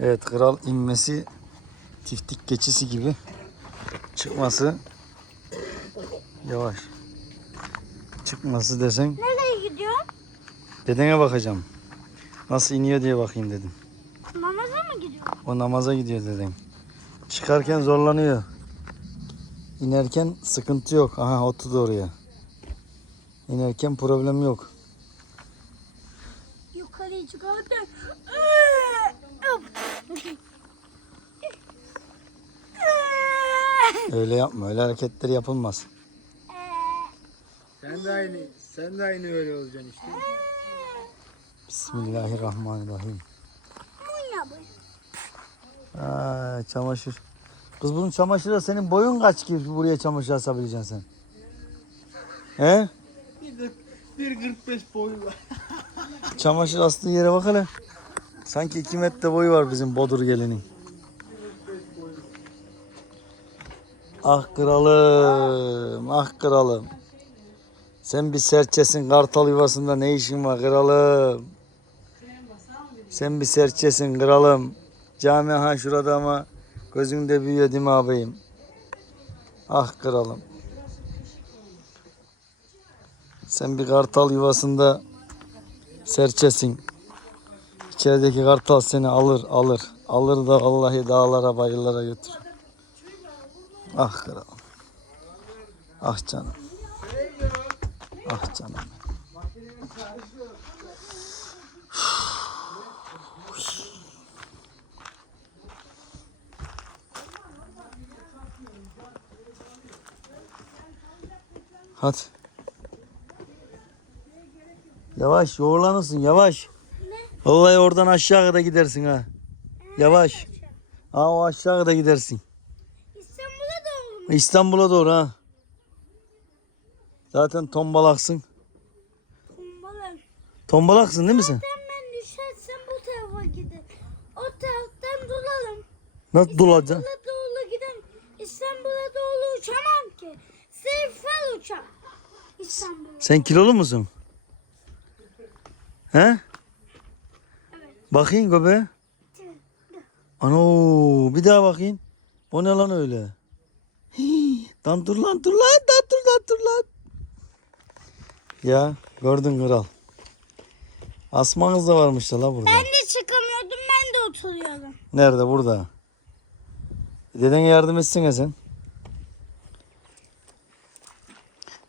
Evet kral inmesi tiftik geçisi gibi çıkması yavaş. Çıkması desen Nereye gidiyor? dedene bakacağım. Nasıl iniyor diye bakayım dedim. Namaza mı gidiyor? O namaza gidiyor deden. Çıkarken zorlanıyor. İnerken sıkıntı yok. Aha oturdu oraya. İnerken problem yok. Yukarıya çıkardı. Öyle yapma. Öyle hareketler yapılmaz. Sen de aynı, sen de aynı öyle olacaksın işte. Bismillahirrahmanirrahim. Bu ne bu? Aa, çamaşır. Kız bunun çamaşırı senin boyun kaç ki buraya çamaşır asabileceksin sen? He? Bir 1.45 boyu var. Çamaşır astığı yere bak hele. Sanki 2 metre boyu var bizim Bodur gelinin. Ah kralım, ah kralım. Sen bir serçesin kartal yuvasında ne işin var kralım? Sen bir serçesin kralım. Cami ha şurada ama gözünde büyüyor değil mi ağabeyim? Ah kralım. Sen bir kartal yuvasında serçesin. İçerideki kartal seni alır alır. Alır da vallahi dağlara bayırlara götür. Ah kralım. Ah canım. Ah canım. Hadi. Yavaş yoğurlanırsın yavaş. Vallahi oradan aşağı kadar gidersin ha. Yavaş. Ha o aşağı kadar gidersin. İstanbul'a doğru ha. Zaten tombalaksın. Kumbalar. Tombalaksın değil mi sen? Zaten ben düşersem bu tarafa giderim. O taraftan dolalım. Nasıl dolacaksın? İstanbul'a doğru gidelim. İstanbul'a doğru uçamam ki. Seyfel uçar. İstanbul'a. Sen kilolu musun? He? Bakayım göbe. Ano bir daha bakayım. O ne lan öyle? Hii, dur lan dur lan lan dur lan dur lan. Ya gördün kral. Asmanız da varmış da la burada. Ben de çıkamıyordum ben de oturuyorum. Nerede? Burada. Deden yardım etsene sen.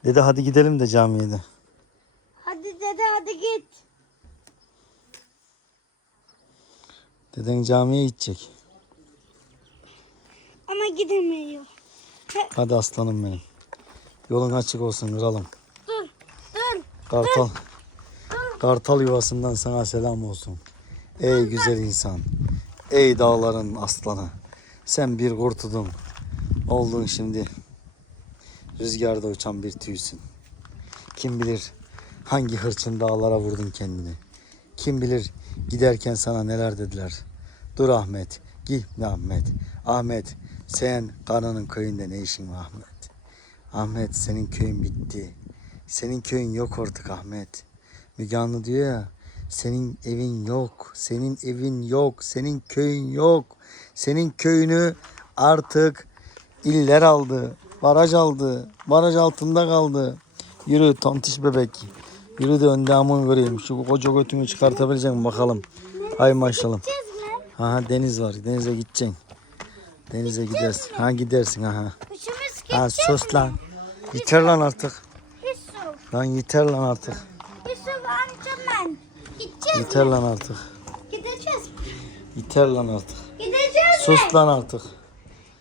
Dede hadi gidelim de camiye de. Hadi dede hadi git. Deden camiye gidecek. Ama gidemiyor. Hadi aslanım benim. Yolun açık olsun kralım. Dur dur. Kartal. Kartal yuvasından sana selam olsun. Ey güzel insan. Ey dağların aslanı. Sen bir kurtudun. Oldun şimdi. Rüzgarda uçan bir tüysün. Kim bilir hangi hırçın dağlara vurdun kendini. Kim bilir giderken sana neler dediler. Dur Ahmet. Gitme Ahmet. Ahmet sen karının köyünde ne işin var Ahmet? Ahmet senin köyün bitti. Senin köyün yok artık Ahmet. Müge Anlı diyor ya senin evin yok. Senin evin yok. Senin köyün yok. Senin köyünü artık iller aldı. Baraj aldı. Baraj altında kaldı. Yürü tontiş bebek. Yürü de önde amın göreyim. Şu koca götünü çıkartabilecek misin bakalım. Hay maşallah. Mi? Aha deniz var. Denize gideceksin. Denize gidersin. Ha gidersin aha. Üçümüz Ha gideceğiz sus lan. Yeter lan artık. Yusuf. Lan yeter lan artık. Yusuf amcam ben. Gideceğiz Yeter mi? lan artık. Gideceğiz mi? Yeter lan artık. Gideceğiz mi? Sus lan artık.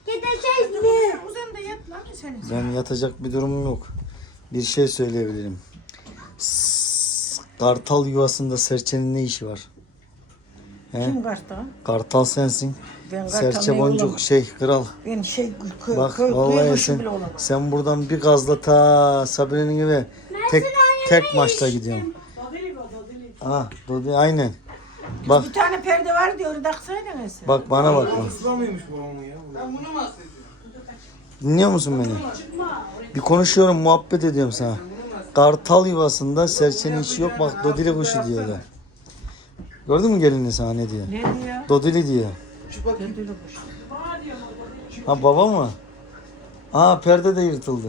Gideceğiz mi? Uzan da yat lan sen. Ben yatacak bir durumum yok. Bir şey söyleyebilirim. Sss, Kartal yuvasında serçenin ne işi var? He? Kim kartal? Kartal sensin. Ben kartal Serçe boncuk olamam. şey kral. Ben şey köy, Bak köy, vallahi sen, sen buradan bir gazla ta Sabri'nin gibi tek tek maçta gidiyorsun. Ah, Dodi aynen. Bak Bir tane perde var diyor taksaydınız. bak bana bak. bak. Sıla mıymış babamın ya? Dinliyor musun beni? Bir konuşuyorum, muhabbet ediyorum sana. Kartal yuvasında serçenin işi yok. Bak dodili kuşu diyorlar. Gördün mü gelini sana ne diyor? Ne diyor? Dodili diyor. Şu bakayım. Ödülü kuş. Ha baba mı? Aa perde de yırtıldı.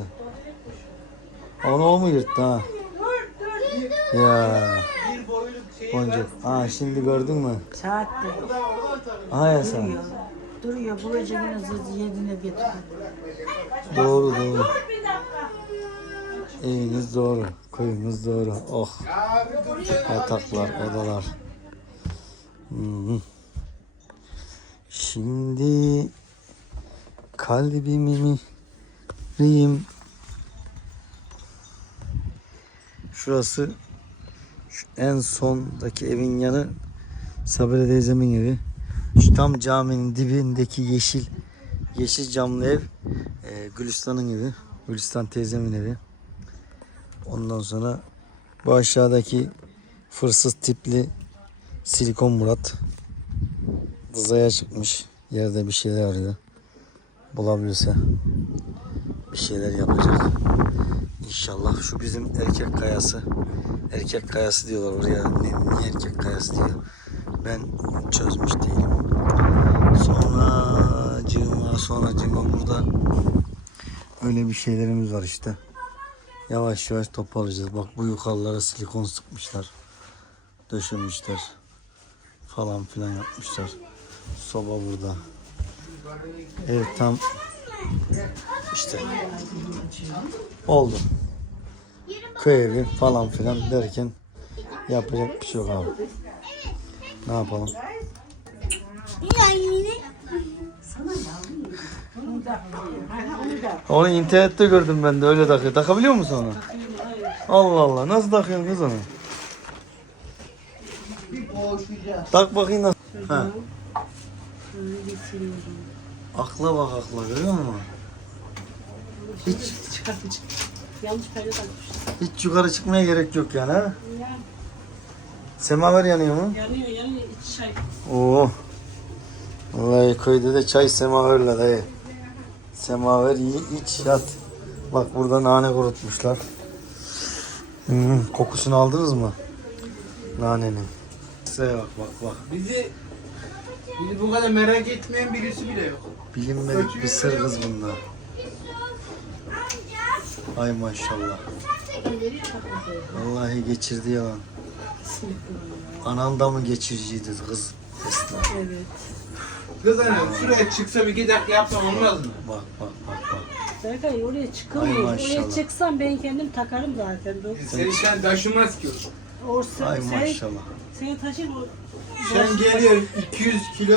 Onu o mu yırttı ha? Ya Bir boyluk şey boncuk. Aa şimdi gördün mü? Saatte. Aha ya sen. Duruyor. Duruyor. Bulacağını zızı yedine getiriyor. Doğru doğru. Eviniz doğru. Köyünüz doğru. Oh. Yataklar, odalar. Şimdi kalbimi mi riyim Şurası şu en sondaki evin yanı Sabire teyzemin evi. Şu tam caminin dibindeki yeşil yeşil camlı ev e, Gülistan'ın evi. Gülistan teyzemin evi. Ondan sonra bu aşağıdaki fırsız tipli silikon Murat Dızaya çıkmış. Yerde bir şeyler arıyor. Bulabilirse bir şeyler yapacak. İnşallah şu bizim erkek kayası. Erkek kayası diyorlar oraya. Niye erkek kayası diyor. Ben çözmüş değilim. Sonra cığıma sonra cığıma burada öyle bir şeylerimiz var işte. Yavaş yavaş toparlayacağız. Bak bu yukarılara silikon sıkmışlar. Döşemişler. Falan filan yapmışlar. Soba burada. Evet tam işte oldu. Köy evi falan filan derken yapacak bir şey yok abi. Ne yapalım? Onu internette gördüm ben de öyle takıyor. Takabiliyor musun onu? Allah Allah. Nasıl takıyorsun kız onu? Boğuşacağız. Tak bakayım nasıl. Ha. Akla bak akla görüyor musun? Hiç, Yanlış perde hiç yukarı çıkmaya gerek yok yani ha? Semaver yanıyor mu? Yanıyor yanıyor. İç çay. Oo. Vallahi köyde de çay semaverle dayı. Semaver iyi iç yat. Bak burada nane kurutmuşlar. Hmm, kokusunu aldınız mı? Nanenin. Size bak bak bak. Bizi bizi bu kadar merak etmeyen birisi bile yok. Bilinmedik bir sır kız bunlar. Ay maşallah. Vallahi geçirdi yalan. Anan da mı geçiriciydi kız Esra? Evet. Kız hani şuraya çıksa bir iki dakika yapsam olmaz mı? Bak bak bak bak. Berkay oraya çıkamıyorum. Ay maşallah. Oraya çıksam ben kendim takarım zaten. Dur. Seni sen taşımaz ki o. O sen, Ay sen, maşallah. Seni taşır o. Sen geliyor 200 kilo